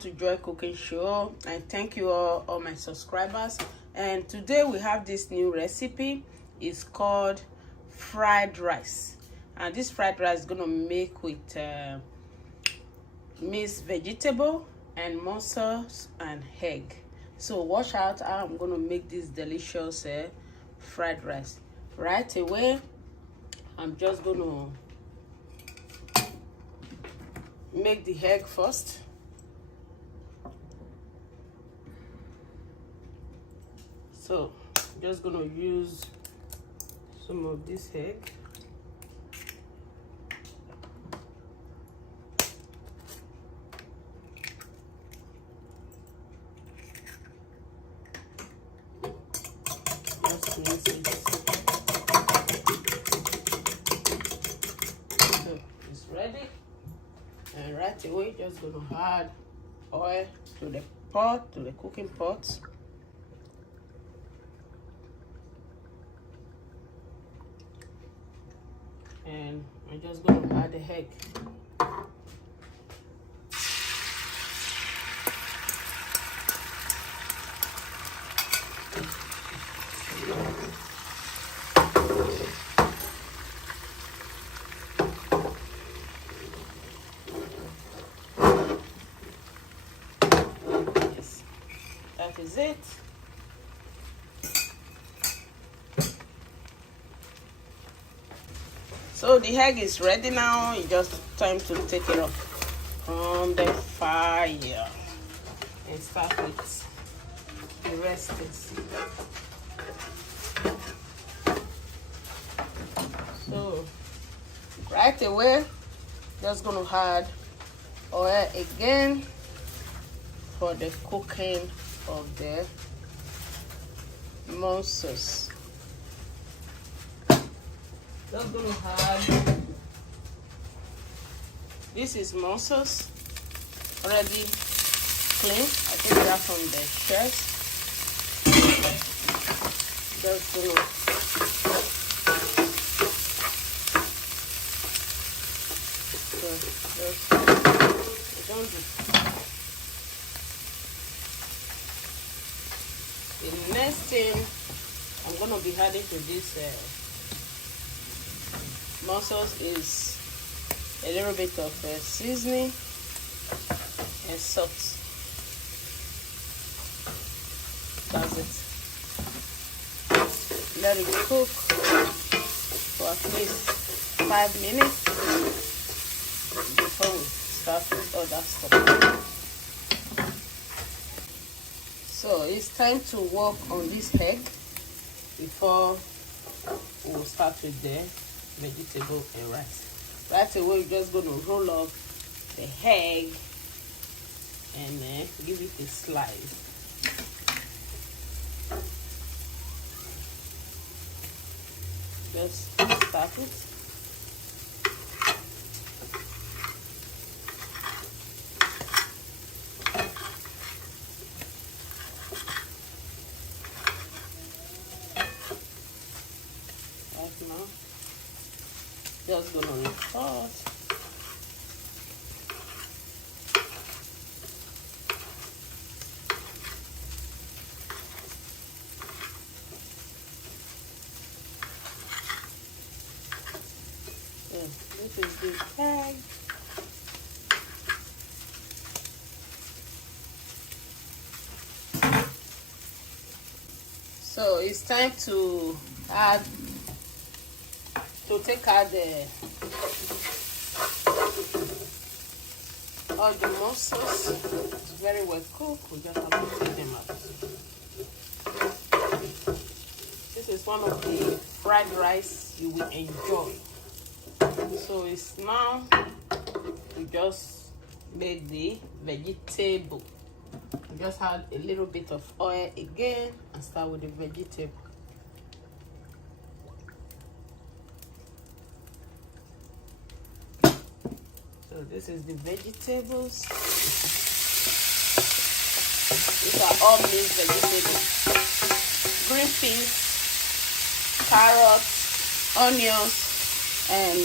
to Joy Cooking Show, and thank you all my subscribers. And today we have this new recipe. It's called fried rice, and this fried rice is gonna make with mixed vegetable and mussels and egg. So watch out how I'm gonna make this delicious fried rice. Right away, I'm just gonna make the egg first. So just gonna use some of this egg. Just mix it. So it's ready. And right away, just gonna add oil to the pot, to the cooking pot. And I'm just gonna add the egg. Yes, that is it. So the egg is ready now. It's just time to take it off from the fire and start with the rest. So right away, just gonna add oil again for the cooking of the mussels. Just gonna add, this is mussels already clean. I think they are from the shells. Just gonna the next thing I'm gonna be adding to this mussels is a little bit of seasoning and salt. That's it. Let it cook for at least 5 minutes before we start with other stuff. So it's time to work on this egg before we'll start with the vegetable and rice. Right away, we're just going to roll up the egg and give it a slice. Just start it. Right now. Just gonna report. So this is the egg. So it's time to add, to take out all the mussels. It's very well cooked. We just have to take them out. This is one of the fried rice you will enjoy. So it's now we just make the vegetable. We just add a little bit of oil again and start with the vegetable. So this is the vegetables. These are all mixed vegetables. Green peas, carrots, onions, and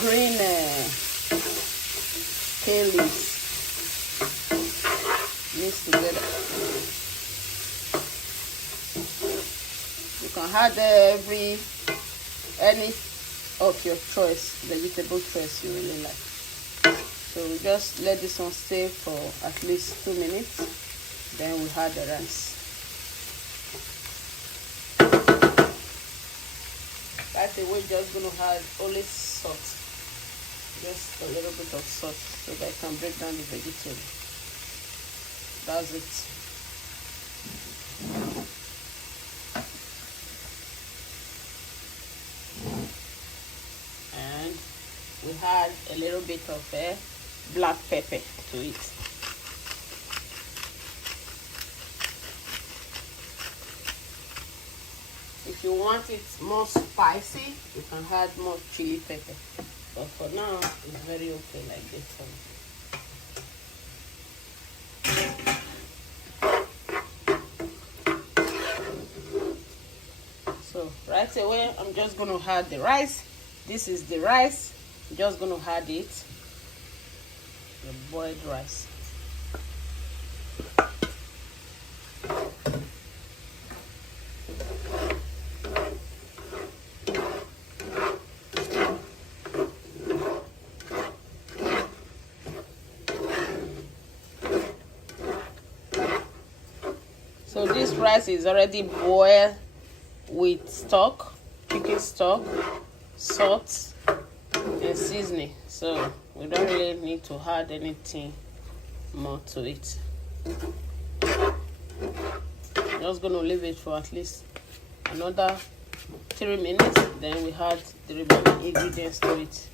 green kale leaves. mix together. You can add any of your choice, vegetable choice you really like. So we just let this one stay for at least 2 minutes. Then we add the rice. Right away, just gonna add only salt, just a little bit of salt, so that I can break down the vegetable. That's it. And we add a little bit of black pepper to it. If you want it more spicy, you can add more chili pepper. But for now, it's very okay like this. So right away, I'm just going to add the rice. This is the rice. I'm just going to add it. The boiled rice. So this rice is already boiled with stock, chicken stock, salt, and seasoning. So we don't really need to add anything more to it. Just gonna leave it for at least another 3 minutes. Then we add the remaining ingredients to it.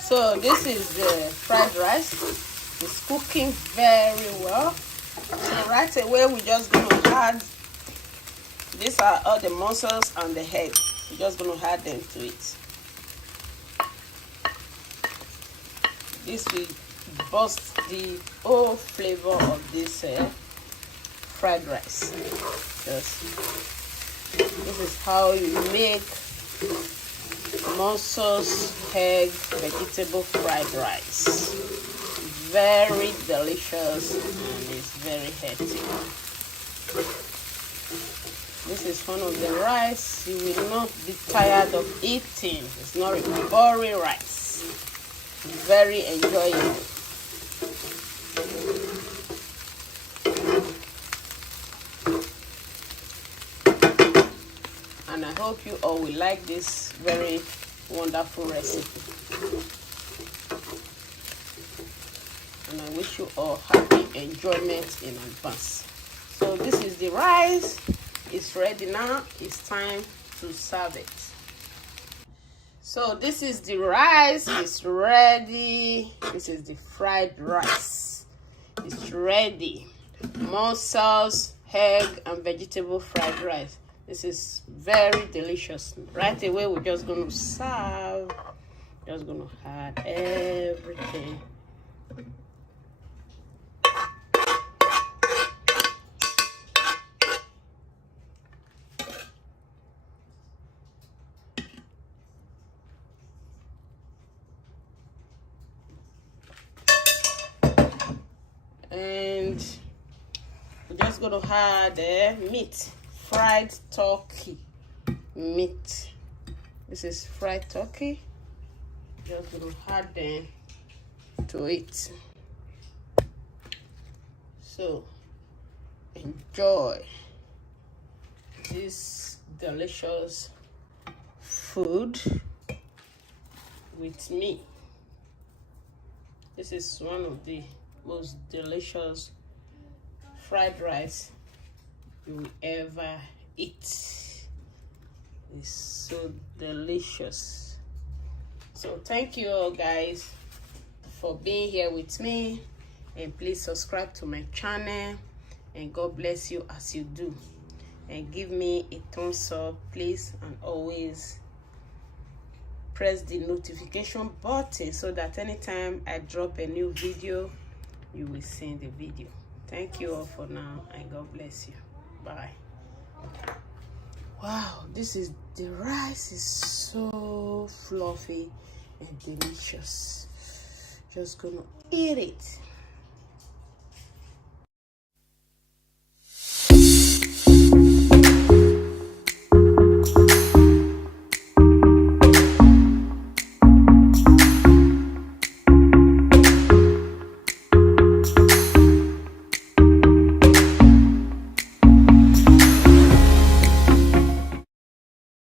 So this is the fried rice. It's cooking very well. So right away, we're just going to add, these are all the mussels and the egg. We're just going to add them to it. This will boost the whole flavor of this fried rice. This is how you make mussels, egg, vegetable fried rice. Very delicious and it's very healthy. This is one of the rice you will not be tired of eating. It's not a boring rice. Very enjoyable. And I hope you all will like this very wonderful recipe. And I wish you all happy enjoyment in advance. So this is the rice. It's ready now. It's time to serve it. So this is the rice. It's ready. This is the fried rice. It's ready. Mussels, egg, and vegetable fried rice. This is very delicious. Right away, we're just going to serve. Just going to add everything. And we're just going to add meat, fried turkey meat. This is fried turkey. Just going to add them to it. So enjoy this delicious food with me. This is one of the most delicious fried rice you will ever eat. It's so delicious. So thank you all guys for being here with me, and please subscribe to my channel, and God bless you as you do, and give me a thumbs up please, and always press the notification button so that anytime I drop a new video you will see the video. Thank you all for now, and God bless you. Bye. Wow, this is the rice is so fluffy and delicious. Just gonna eat it.